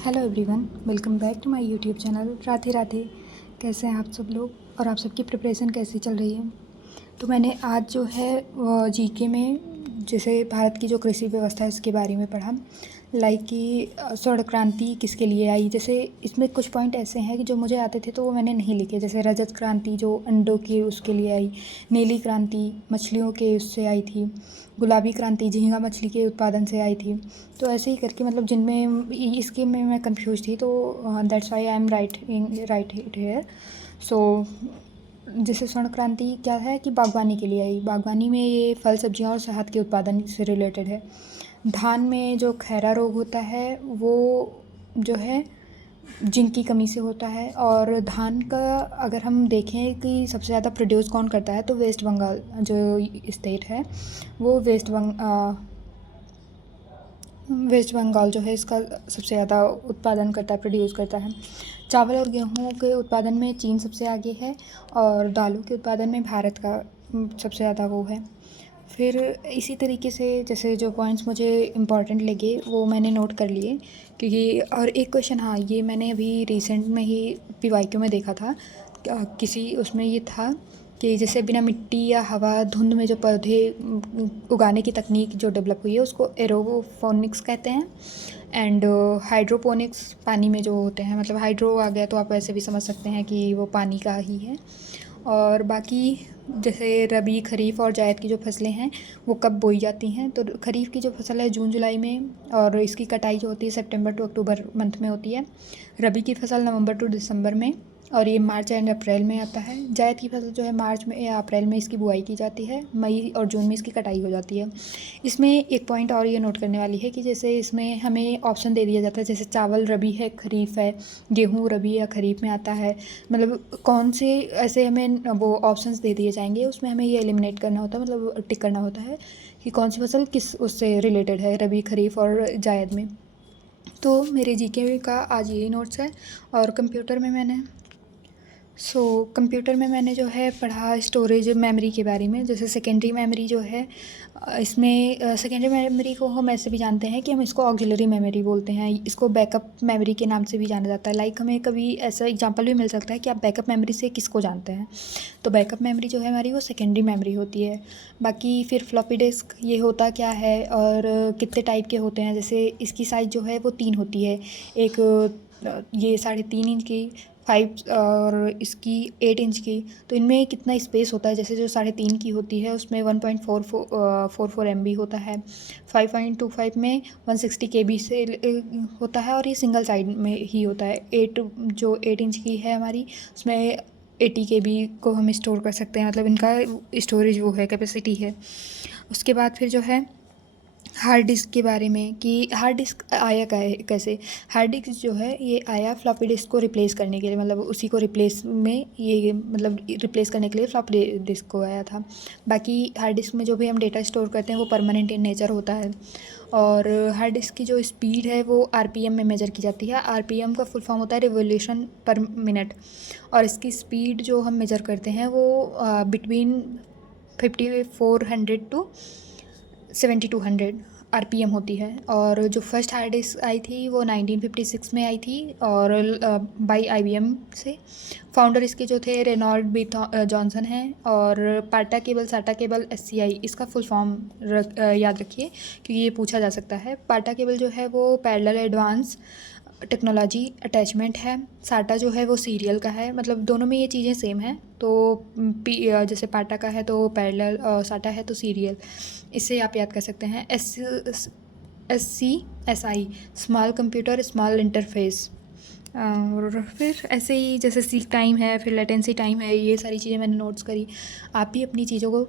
Hello everyone, welcome back to my YouTube channel Radhe Radhe. कैसे हैं आप सब लोग और आप सबकी प्रिपरेशन कैसी चल रही है। तो मैंने आज जो है जीके में जैसे भारत की जो कृषि व्यवस्था है इसके बारे में पढ़ा, लाइक कि स्वर्ण क्रांति किसके लिए आई। जैसे इसमें कुछ पॉइंट ऐसे हैं कि जो मुझे आते थे तो वो मैंने नहीं लिखे, जैसे रजत क्रांति जो अंडों की उसके लिए आई, नीली क्रांति मछलियों के उससे आई थी, गुलाबी क्रांति झींगा मछली के उत्पादन से आई थी। तो ऐसे ही करके मतलब जिनमें इसके में मैं कंफ्यूज थी, तो that's why I am write it here. So जैसे स्वर्ण क्रांति क्या है कि बागवानी के लिए आई। बागवानी में ये फल सब्जियां और शहद के उत्पादन से रिलेटेड है। धान में जो खैरा रोग होता है वो जो है जिंक की कमी से होता है। और धान का अगर हम देखें कि सबसे ज़्यादा प्रोड्यूस कौन करता है तो वेस्ट बंगाल जो स्टेट है वो वेस्ट बंगाल जो है इसका सबसे ज़्यादा उत्पादन करता है, प्रोड्यूस करता है। चावल और गेहूं के उत्पादन में चीन सबसे आगे है और दालों के उत्पादन में भारत का सबसे ज़्यादा वो है। फिर इसी तरीके से जैसे जो पॉइंट्स मुझे इम्पॉर्टेंट लगे वो मैंने नोट कर लिए, क्योंकि और एक क्वेश्चन, हाँ ये मैंने अभी रिसेंट में ही पीवाईक्यू में देखा था, किसी उसमें ये था कि जैसे बिना मिट्टी या हवा धुंध में जो पौधे उगाने की तकनीक जो डेवलप हुई है उसको एरोपोनिक्स कहते हैं। एंड हाइड्रोपोनिक्स पानी में जो होते हैं, मतलब हाइड्रो आ गया तो आप ऐसे भी समझ सकते हैं कि वो पानी का ही है। और बाकी जैसे रबी खरीफ और जायद की जो फसलें हैं वो कब बोई जाती हैं, तो खरीफ की जो फसल है जून जुलाई में और इसकी कटाई जो होती है सितंबर टू अक्टूबर मंथ में होती है। रबी की फसल नवंबर टू दिसंबर में और ये मार्च एंड अप्रैल में आता है। जायद की फसल जो है मार्च में या अप्रैल में इसकी बुआई की जाती है, मई और जून में इसकी कटाई हो जाती है। इसमें एक पॉइंट और ये नोट करने वाली है कि जैसे इसमें हमें ऑप्शन दे दिया जाता है, जैसे चावल रबी है खरीफ है, गेहूँ रबी या खरीफ में आता है, मतलब कौन से ऐसे हमें वो ऑप्शंस दे दिए जाएंगे, उसमें हमें ये एलिमिनेट करना होता है, मतलब टिक करना होता है कि कौन सी फसल किस उससे रिलेटेड है, रबी खरीफ और जायद में। तो मेरे जीके का आज यही नोट्स है। और कंप्यूटर में मैंने जो है पढ़ा स्टोरेज मेमोरी के बारे में। जैसे सेकेंडरी मेमोरी जो है इसमें सेकेंडरी मेमोरी को हम ऐसे भी जानते हैं कि हम इसको ऑक्सिलरी मेमोरी बोलते हैं, इसको बैकअप मेमोरी के नाम से भी जाना जाता है। लाइक हमें कभी ऐसा एग्जांपल भी मिल सकता है कि आप बैकअप मेमोरी से किसको जानते हैं, तो बैकअप मेमोरी जो है हमारी वो सेकेंडरी मेमोरी होती है। बाकी फिर फ्लॉपी डिस्क ये होता क्या है और कितने टाइप के होते हैं, जैसे इसकी साइज़ जो है वो 3 होती है, एक ये 3.5 इंच की, 5 और इसकी 8 इंच की। तो इनमें कितना स्पेस होता है, जैसे जो 3.5 की होती है उसमें 1.44 MB होता है, 5.25 में 160 KB से होता है और ये सिंगल साइड में ही होता है। 8 इंच की है हमारी उसमें 80 KB को हम स्टोर कर सकते हैं, मतलब इनका स्टोरेज वो है, कैपेसिटी है। उसके बाद फिर जो है हार्ड डिस्क के बारे में कि हार्ड डिस्क आया कैसे। हार्ड डिस्क जो है ये आया फ्लॉपी डिस्क को रिप्लेस करने के लिए, मतलब उसी को रिप्लेस में ये मतलब रिप्लेस करने के लिए फ्लॉपी डिस्क को आया था। बाकी हार्ड डिस्क में जो भी हम डेटा स्टोर करते हैं वो परमानेंट इन नेचर होता है। और हार्ड डिस्क की जो स्पीड है वो RPM में मेजर की जाती है। RPM का फुल फॉर्म होता है रिवोल्यूशन पर मिनट, और इसकी स्पीड जो हम मेजर करते हैं वो बिटवीन 5400 टू 7200 RPM होती है। और जो फर्स्ट हार्ड डिस्क आई थी वो 1956 में आई थी और बाई IBM से। फाउंडर इसके जो थे रेनॉल्ड बी जॉनसन हैं। और साटा केबल SCI इसका फुल फॉर्म याद रखिए क्योंकि ये पूछा जा सकता है। पाटा केबल जो है वो पैरेलल एडवांस टेक्नोलॉजी अटैचमेंट है। साटा जो है वो सीरियल का है, मतलब दोनों में ये चीज़ें सेम हैं। तो जैसे पाटा का है तो पैरेलल और साटा है तो सीरियल, इससे आप याद कर सकते हैं। SCSI small computer small interface. और फिर ऐसे ही जैसे सीक टाइम है, फिर लेटेंसी टाइम है, ये सारी चीज़ें मैंने नोट्स करी। आप भी अपनी चीज़ों को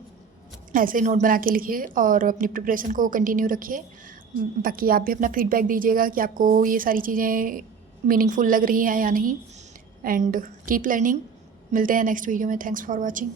ऐसे नोट बना के लिखिए और अपनी प्रिपरेशन को कंटिन्यू रखिए। बाकी आप भी अपना फीडबैक दीजिएगा कि आपको ये सारी चीज़ें मीनिंगफुल लग रही हैं या नहीं। And keep learning. मिलते हैं नेक्स्ट वीडियो में। Thanks for watching.